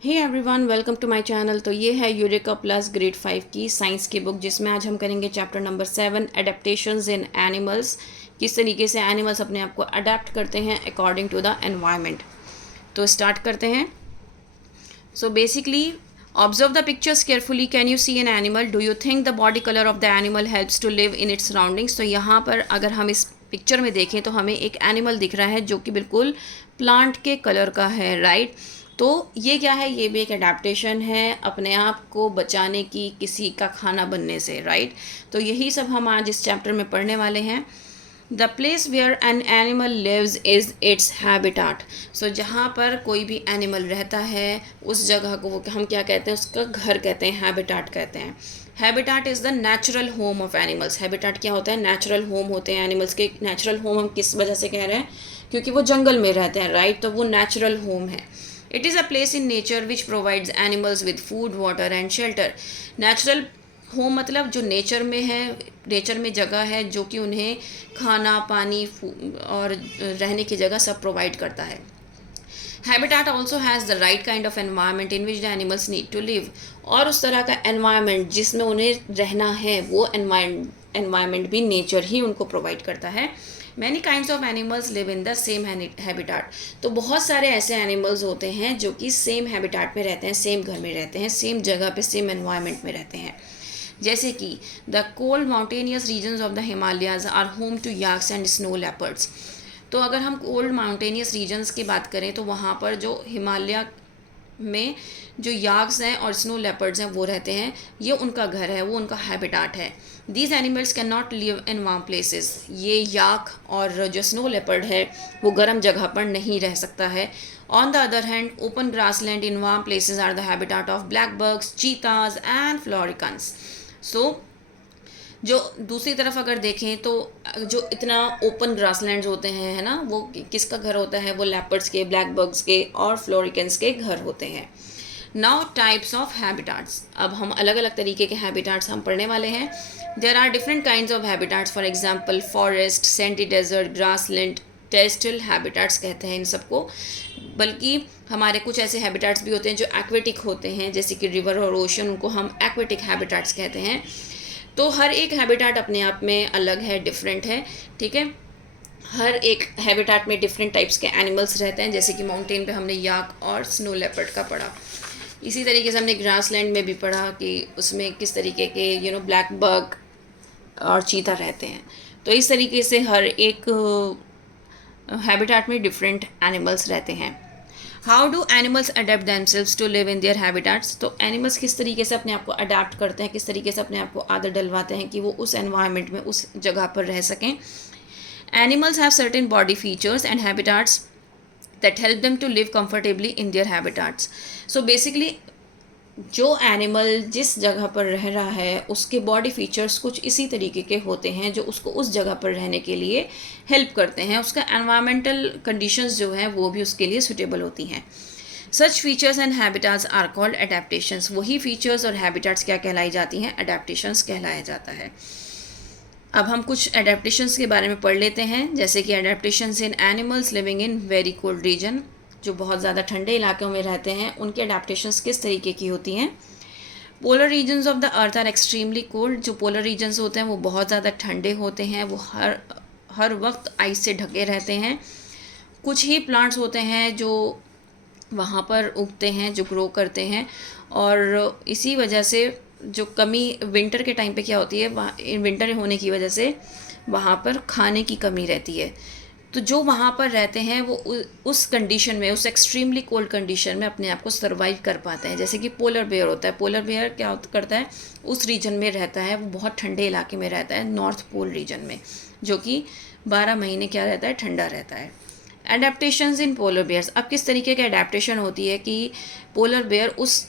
Hey everyone, welcome to my channel. तो ये है यूरेका प्लस ग्रेड 5 की साइंस की बुक, जिसमें आज हम करेंगे चैप्टर नंबर 7, एडेप्टेशंस इन एनिमल्स। किस तरीके से एनिमल्स अपने आप को अडेप्ट करते हैं अकॉर्डिंग टू द एनवायरनमेंट। तो स्टार्ट करते हैं। So basically, observe the pictures carefully. Can you see an animal? Do you think the body colour of the animal helps to live in its surroundings? तो यहाँ पर अगर हम इस picture में देखें तो हमें एक एनिमल दिख रहा है जो कि बिल्कुल प्लांट के कलर का है, राइट। तो ये क्या है? ये भी एक अडेप्टेशन है अपने आप को बचाने की, किसी का खाना बनने से, राइट। तो यही सब हम आज इस चैप्टर में पढ़ने वाले हैं। The place where an animal lives is its habitat. So जहाँ पर कोई भी एनिमल रहता है उस जगह को वो हम क्या कहते हैं? उसका घर कहते हैं, हैबिटाट कहते हैं। Habitat is the natural home of animals. Habitat क्या होता है? नेचुरल होम होते हैं एनिमल्स के। नेचुरल होम हम किस वजह से कह रहे हैं? क्योंकि वो जंगल में रहते हैं, राइट। तो वो नेचुरल होम है। It is a place in nature which provides animals with food, water and shelter. Natural home मतलब जो नेचर में है, नेचर में जगह है जो कि उन्हें खाना, पानी और रहने की जगह सब प्रोवाइड करता है। Habitat also has the right kind of environment in which the animals need to live. और उस तरह का एनवायरनमेंट जिसमें उन्हें रहना है, वो एनवायरनमेंट भी नेचर ही उनको प्रोवाइड करता है। Many kinds of animals live in the same habitat. तो बहुत सारे ऐसे एनिमल्स होते हैं जो कि सेम हैबिटाट में रहते हैं, सेम घर में रहते हैं, सेम जगह पे, सेम एनवायरनमेंट में रहते हैं। जैसे कि the cold mountainous regions of the Himalayas are home to yaks and snow leopards. तो अगर हम कोल्ड माउंटेनियस रीजन्स की बात करें तो वहाँ पर जो हिमालय में जो याक्स हैं और स्नो लेपर्ड्स हैं वो रहते हैं, ये उनका घर है, वो उनका हैबिटाट है। These animals can not live in warm places. ये याक और जो स्नो लेपर्ड है वो गर्म जगह पर नहीं रह सकता है। On the other hand, open grassland in warm places are the habitat of black birds, cheetahs and floricans. So जो दूसरी तरफ अगर देखें तो जो इतना ओपन ग्रासलैंड्स होते हैं, है ना, वो किसका घर होता है? वो लेपर्ड्स के, ब्लैक बग्स के और फ्लोरिकन्स के घर होते हैं। Now types of habitats. अब हम अलग अलग तरीके के हैबिटाट्स हम पढ़ने वाले हैं। There are different kinds of habitats. For example, forest, sandy desert, grassland, terrestrial habitats कहते हैं इन सबको। बल्कि हमारे कुछ ऐसे हैबिटाट्स भी होते हैं जो एक्वेटिक होते हैं, जैसे कि रिवर और ओशन, उनको हम एक्वेटिक हैबिटाट्स कहते हैं। तो हर एक हैबिटाट अपने आप में अलग है, डिफरेंट है, ठीक है। हर एक हैबिटाट में डिफरेंट टाइप्स के एनिमल्स रहते हैं। जैसे कि माउंटेन पे हमने याक और स्नो लेपर्ड का पढ़ा, इसी तरीके से हमने ग्रासलैंड में भी पढ़ा कि उसमें किस तरीके के ब्लैक बग और चीता रहते हैं। तो इस तरीके से हर एक हैबिटाट में डिफरेंट एनिमल्स रहते हैं। How do animals adapt themselves to live in their habitats? तो एनिमल्स किस तरीके से अपने आप को अडेप्ट करते हैं, किस तरीके से अपने आप को आदत डलवाते हैं कि वो उस एनवायरनमेंट में, उस जगह पर रह सकें। Animals have certain body features and habitats that help them to live comfortably in their habitats. So basically, जो एनिमल जिस जगह पर रह रहा है उसके बॉडी फीचर्स कुछ इसी तरीके के होते हैं जो उसको उस जगह पर रहने के लिए हेल्प करते हैं। उसका एनवायरमेंटल कंडीशंस जो हैं वो भी उसके लिए सुटेबल होती हैं। Such features and habitats are called adaptations. वही फीचर्स और हैबिटाट्स क्या कहलाई जाती हैं? अडेप्टेशंस कहलाया जाता है। अब हम कुछ एडेप्टेशंस के बारे में पढ़ लेते हैं। जैसे कि adaptations in animals living in very cold region, जो बहुत ज़्यादा ठंडे इलाकों में रहते हैं, उनकी एडेप्टेशंस किस तरीके की होती हैं। Polar regions of the earth are extremely cold. जो पोलर रीजन्स होते हैं वो बहुत ज़्यादा ठंडे होते हैं, वो हर वक्त आइस से ढके रहते हैं। कुछ ही प्लांट्स होते हैं जो वहाँ पर उगते हैं, जो ग्रो करते हैं, और इसी वजह से जो कमी विंटर के टाइम पे क्या होती है, वहाँ विंटर होने की वजह से वहाँ पर खाने की कमी रहती है। तो जो वहाँ पर रहते हैं वो उस कंडीशन में, उस एक्सट्रीमली कोल्ड कंडीशन में अपने आप को सर्वाइव कर पाते हैं। जैसे कि पोलर बेयर होता है। पोलर बेयर क्या करता है? उस रीजन में रहता है, वो बहुत ठंडे इलाके में रहता है, नॉर्थ पोल रीजन में, जो कि 12 महीने क्या रहता है? ठंडा रहता है। Adaptations in polar bears. अब किस तरीके की एडेप्टेशन होती है कि पोलर बेयर उस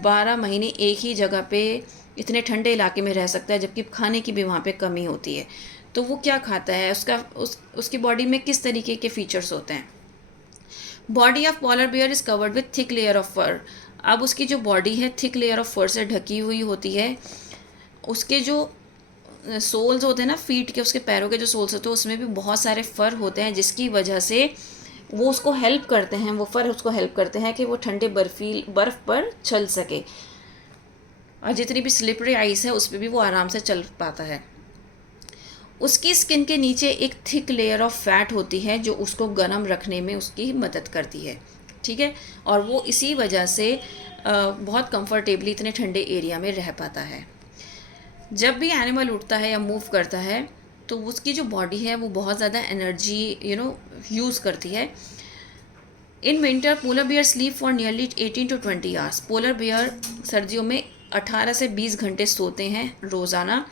12 महीने एक ही जगह पे इतने ठंडे इलाके में रह सकता है, जबकि खाने की भी वहाँ पे कमी होती है। तो वो क्या खाता है? उसकी बॉडी में किस तरीके के फीचर्स होते हैं? Body of polar bear is covered with thick layer of fur. अब उसकी जो बॉडी है थिक लेयर ऑफ फर से ढकी हुई होती है। उसके जो सोल्स होते हैं ना, फीट के, उसके पैरों के जो सोल्स होते हैं, उसमें भी बहुत सारे फर होते हैं, जिसकी वजह से वो उसको हेल्प करते हैं, वो फर उसको हेल्प करते हैं कि वो ठंडे बर्फ़ पर चल सके, और जितनी भी स्लिपरी आइस है उस पर भी वो आराम से चल पाता है। उसकी स्किन के नीचे एक थिक लेयर ऑफ फैट होती है जो उसको गर्म रखने में उसकी मदद करती है, ठीक है, और वो इसी वजह से बहुत कंफर्टेबली इतने ठंडे एरिया में रह पाता है। जब भी एनिमल उठता है या मूव करता है तो उसकी जो बॉडी है वो बहुत ज़्यादा एनर्जी यूज़ करती है। In winter polar bear sleep for nearly 18 to 20 hours. Polar bear सर्दियों में 18 से 20 घंटे सोते हैं रोज़ाना।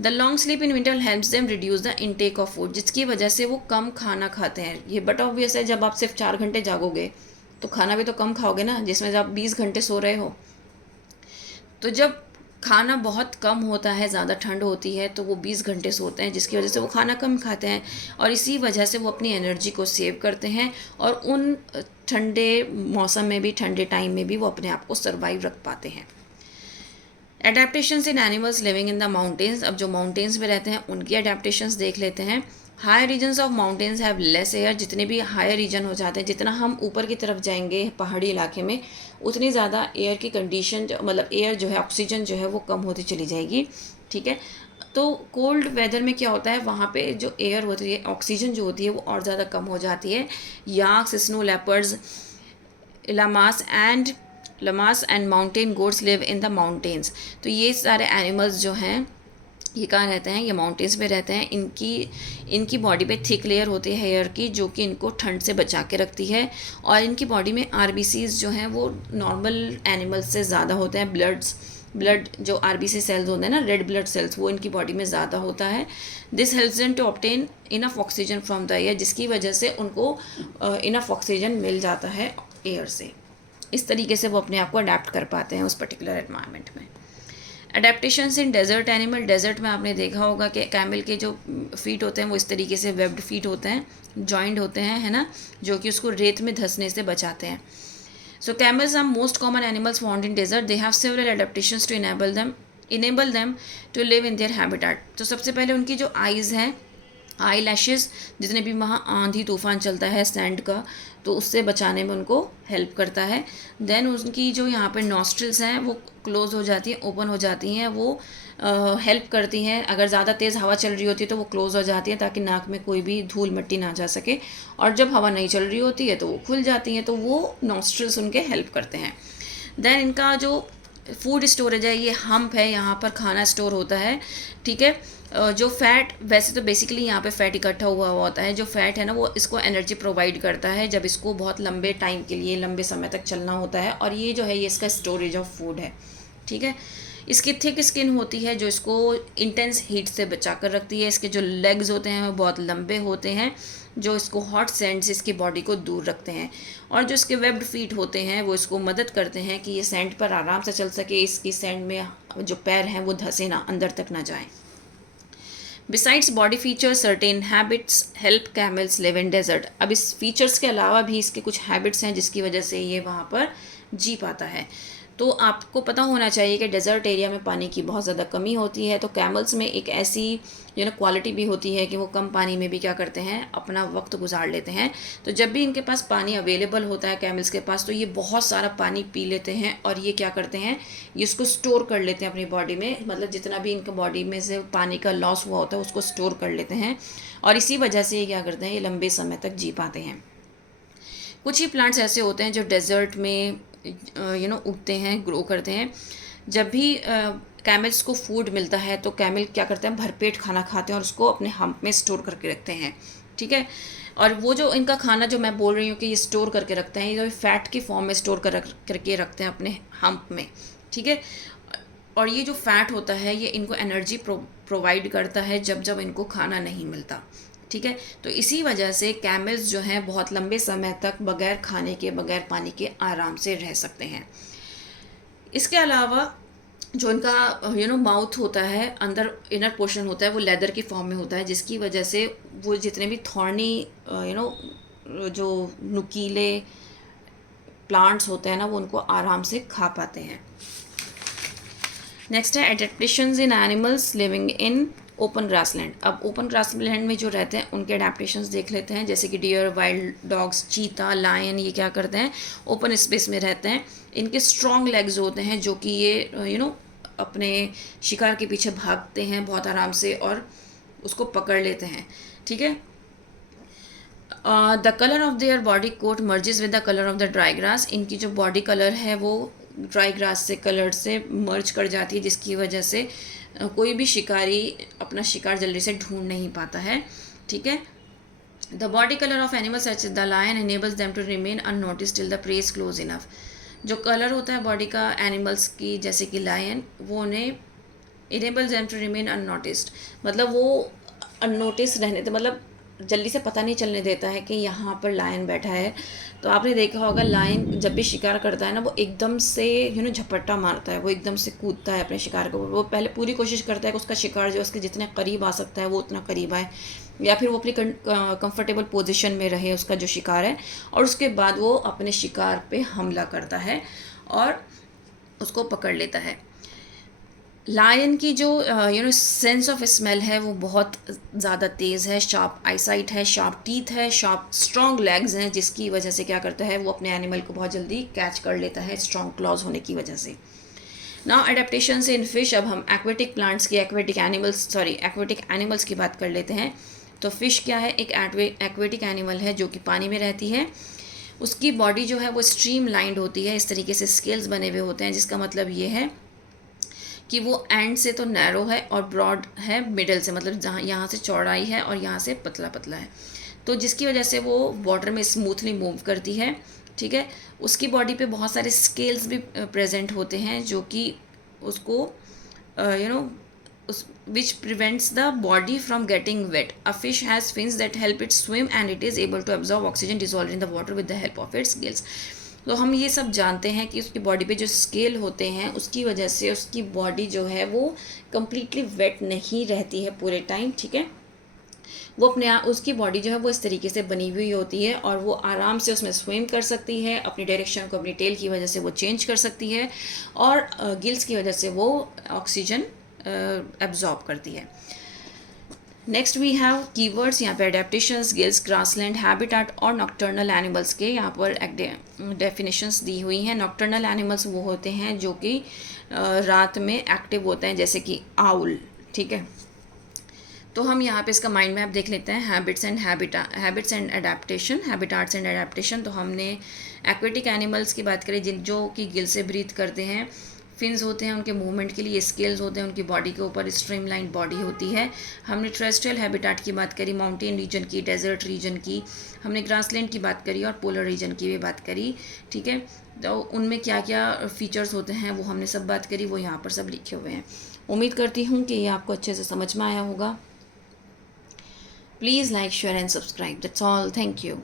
The long sleep in winter helps them reduce the intake of food, जिसकी वजह से वो कम खाना खाते हैं। ये बट ऑब्वियस है, जब आप सिर्फ 4 घंटे जागोगे तो खाना भी तो कम खाओगे ना, जिसमें जब आप 20 घंटे सो रहे हो। तो जब खाना बहुत कम होता है, ज़्यादा ठंड होती है, तो वो 20 घंटे सोते हैं, जिसकी वजह से वो खाना कम खाते हैं और इसी वजह से वो अपनी एनर्जी को सेव करते हैं और उन ठंडे मौसम में भी, ठंडे टाइम में भी वो अपने आप को सर्वाइव रख पाते हैं। Adaptations in animals living in the mountains. अब जो माउंटेन्स में रहते हैं उनकी एडेप्टेशंस देख लेते हैं। High regions of mountains have less air. जितने भी हाई रीजन हो जाते हैं, जितना हम ऊपर की तरफ जाएंगे पहाड़ी इलाके में, उतनी ज़्यादा एयर की कंडीशन, मतलब एयर जो है, ऑक्सीजन जो है वो कम होती चली जाएगी, ठीक है। तो कोल्ड वेदर में क्या होता है, वहाँ पे जो एयर होती है, ऑक्सीजन जो होती है वो और ज़्यादा कम हो जाती है। Yaks, snow leopards, llamas and mountain goats live in the mountains. तो ये सारे एनिमल्स जो हैं ये कहाँ रहते हैं, ये माउंटेन्स में रहते हैं। इनकी बॉडी पे थिक लेयर होती है हेयर की, जो कि इनको ठंड से बचा के रखती है, और इनकी बॉडी में आरबीसीज जो हैं वो नॉर्मल एनिमल्स से ज़्यादा होते हैं। ब्लड जो आरबीसी सेल्स होते हैं ना, रेड ब्लड सेल्स, वो इनकी बॉडी में ज़्यादा होता है। This helps them to obtain enough oxygen from the air, जिसकी वजह से उनको इनफ ऑक्सीजन मिल जाता है एयर से। इस तरीके से वो अपने आप को अडेप्ट कर पाते हैं उस पर्टिकुलर एनवायरनमेंट में। Adaptations in desert animal. Desert में आपने देखा होगा कि कैमल के जो फीट होते हैं वो इस तरीके से वेब्ड फीट होते हैं, जॉइंट होते हैं, है ना, जो कि उसको रेत में धंसने से बचाते हैं। So camels are most common animals found in desert. They have several adaptations to enable them to live in their habitat. तो सबसे पहले उनकी जो आइज़ हैं, आई लैशेज़, जितने भी वहाँ आंधी तूफान चलता है सैंड का, तो उससे बचाने में उनको हेल्प करता है। देन उनकी जो यहाँ पे नॉस्ट्रिल्स हैं वो क्लोज हो जाती हैं, ओपन हो जाती हैं, वो हेल्प करती हैं। अगर ज़्यादा तेज़ हवा चल रही होती है तो वो क्लोज हो जाती है ताकि नाक में कोई भी धूल मिट्टी ना जा सके, और जब हवा नहीं चल रही होती है तो वो खुल जाती हैं, तो वो नॉस्ट्रिल्स उनके हेल्प करते हैं। देन इनका जो फूड स्टोरेज है, ये हम्प है, यहाँ पर खाना स्टोर होता है, ठीक है। जो फैट, वैसे तो बेसिकली यहाँ पे फैट इकट्ठा हुआ होता है, जो फैट है ना वो इसको एनर्जी प्रोवाइड करता है जब इसको बहुत लंबे टाइम के लिए, लंबे समय तक चलना होता है, और ये जो है ये इसका स्टोरेज ऑफ फूड है, ठीक है। इसकी थिक स्किन होती है जो इसको इंटेंस हीट से बचा कर रखती है। इसके जो लेग्स होते हैं वो बहुत लंबे होते हैं, जो इसको हॉट सैंड से इसकी बॉडी को दूर रखते हैं, और जो इसके वेब्ड फीट होते हैं वो इसको मदद करते हैं कि ये सैंड पर आराम से चल सके, इसकी सैंड में जो पैर हैं वो धंसे ना, अंदर तक ना जाएं। Besides body features, certain habits help camels live in desert. अब इस फीचर्स के अलावा भी इसके कुछ हैबिट्स हैं जिसकी वजह से ये वहाँ पर जी पाता है। तो आपको पता होना चाहिए कि डेजर्ट एरिया में पानी की बहुत ज़्यादा कमी होती है, तो कैमल्स में एक ऐसी क्वालिटी भी होती है कि वो कम पानी में भी क्या करते हैं, अपना वक्त गुजार लेते हैं। तो जब भी इनके पास पानी अवेलेबल होता है कैमल्स के पास, तो ये बहुत सारा पानी पी लेते हैं, और ये क्या करते हैं, ये इसको स्टोर कर लेते हैं अपनी बॉडी में, मतलब जितना भी इनके बॉडी में से पानी का लॉस हुआ होता है उसको स्टोर कर लेते हैं, और इसी वजह से ये क्या करते हैं, ये लंबे समय तक जी पाते हैं। कुछ ही प्लांट्स ऐसे होते हैं जो डेजर्ट में उगते हैं, ग्रो करते हैं। जब भी कैमल्स को फूड मिलता है तो कैमल क्या करते हैं, भरपेट खाना खाते हैं और उसको अपने हम्प में स्टोर करके रखते हैं, ठीक है। और वो जो इनका खाना जो मैं बोल रही हूँ कि ये स्टोर करके रखते हैं, ये फैट की फॉर्म में स्टोर करके रखते हैं अपने हम्प में, ठीक है। और ये जो फैट होता है ये इनको एनर्जी प्रोवाइड करता है जब जब इनको खाना नहीं मिलता, ठीक है। तो इसी वजह से कैमल्स जो हैं बहुत लंबे समय तक बगैर खाने के, बगैर पानी के आराम से रह सकते हैं। इसके अलावा जो इनका माउथ होता है, अंदर इनर पोर्शन होता है, वो लेदर की फॉर्म में होता है, जिसकी वजह से वो जितने भी थॉर्नी जो नुकीले प्लांट्स होते हैं ना, वो उनको आराम से खा पाते हैं। नेक्स्ट है adaptations in animals living in open grassland. अब ओपन ग्रासलैंड में जो रहते हैं उनके अडेप्टेशंस देख लेते हैं, जैसे कि डियर, वाइल्ड डॉग्स, चीता, लायन, ये क्या करते हैं, ओपन स्पेस में रहते हैं। इनके स्ट्रॉन्ग लेग्स होते हैं जो कि ये अपने शिकार के पीछे भागते हैं बहुत आराम से और उसको पकड़ लेते हैं, ठीक है। The colour of their body coat merges with the colour of the dry grass. इनकी जो बॉडी कलर है वो ड्राई ग्रास से कलर से मर्ज कर जाती है, जिसकी वजह से कोई भी शिकारी अपना शिकार जल्दी से ढूंढ नहीं पाता है, ठीक है। The body colour of animals such the lion enables them to remain unnoticed till the prey is close enough। जो कलर होता है बॉडी का एनिमल्स की, जैसे कि लायन, वो उन्हें enables them to remain unnoticed, मतलब वो अननोटिस रहने थे, मतलब जल्दी से पता नहीं चलने देता है कि यहाँ पर लायन बैठा है। तो आपने देखा होगा लायन जब भी शिकार करता है ना, वो एकदम से झपट्टा मारता है, वो एकदम से कूदता है अपने शिकार को। वो पहले पूरी कोशिश करता है कि उसका शिकार जो उसके जितने करीब आ सकता है वो उतना करीब आए, या फिर वो अपनी कंफर्टेबल पोजीशन में रहे उसका जो शिकार है, और उसके बाद वो अपने शिकार पे हमला करता है और उसको पकड़ लेता है। लायन की जो सेंस ऑफ स्मेल है वो बहुत ज़्यादा तेज़ है, शार्प आईसाइट है, शार्प टीथ है, शार्प स्ट्रॉन्ग लेग्स हैं, जिसकी वजह से क्या करता है वो अपने एनिमल को बहुत जल्दी कैच कर लेता है स्ट्रॉन्ग क्लॉज होने की वजह से। नाउ एडेप्टेशन से इन फिश, अब हम एक्वेटिक प्लांट्स की एक्वेटिक एनिमल्स की बात कर लेते हैं। तो फिश क्या है, एक एक्वेटिक एनिमल है जो कि पानी में रहती है। उसकी बॉडी जो है वो स्ट्रीम लाइंड होती है, इस तरीके से स्केल्स बने हुए होते हैं, जिसका मतलब ये है कि वो एंड से तो नैरो है और ब्रॉड है मिडल से, मतलब जहाँ यहाँ से चौड़ाई है और यहाँ से पतला पतला है, तो जिसकी वजह से वो वाटर में स्मूथली मूव करती है, ठीक है। उसकी बॉडी पे बहुत सारे स्केल्स भी प्रेजेंट होते हैं जो कि उसको which prevents the body from getting wet. A fish has fins that help it swim and it is able to absorb oxygen dissolved in the water with the help of its gills। तो हम ये सब जानते हैं कि उसकी body पे जो स्केल होते हैं उसकी वजह से उसकी बॉडी जो है वो कम्प्लीटली वेट नहीं रहती है पूरे टाइम, ठीक है। वो अपने उसकी बॉडी जो है वो इस तरीके से बनी हुई होती है और वो आराम से उसमें स्विम कर सकती है, अपनी डायरेक्शन को अपनी टेल की वजह से वो चेंज कर सकती है और गिल्स की वजह से वो ऑक्सीजन एब्जॉर्ब करती है। नेक्स्ट वी हैव कीवर्ड्स, यहाँ पे एडेप्टेशंस, गिल्स, ग्रासलैंड, हैबिटाट और नॉक्टर्नल एनिमल्स के यहाँ पर डेफिनेशंस दी हुई हैं। नॉक्टर्नल एनिमल्स वो होते हैं जो कि रात में एक्टिव होते हैं, जैसे कि आउल, ठीक है। तो हम यहाँ पे इसका माइंड मैप देख लेते हैं, habits and adaptation, habitats and adaptation. तो हमने एक्वेटिक एनिमल्स की बात करी जो कि गिल से ब्रीथ करते हैं, फिन्स होते हैं उनके मूवमेंट के लिए, स्केल्स होते हैं उनकी बॉडी के ऊपर, स्ट्रीमलाइन बॉडी होती है। हमने टेरेस्ट्रियल हैबिटाट की बात करी, माउंटेन रीजन की, डेजर्ट रीजन की, हमने ग्रासलैंड की बात करी और पोलर रीजन की भी बात करी, ठीक है। तो उनमें क्या क्या फीचर्स होते हैं वो हमने सब बात करी, वो यहाँ पर सब लिखे हुए हैं। उम्मीद करती हूँ कि ये आपको अच्छे से समझ में आया होगा। Please like, share and subscribe. That's all. Thank you.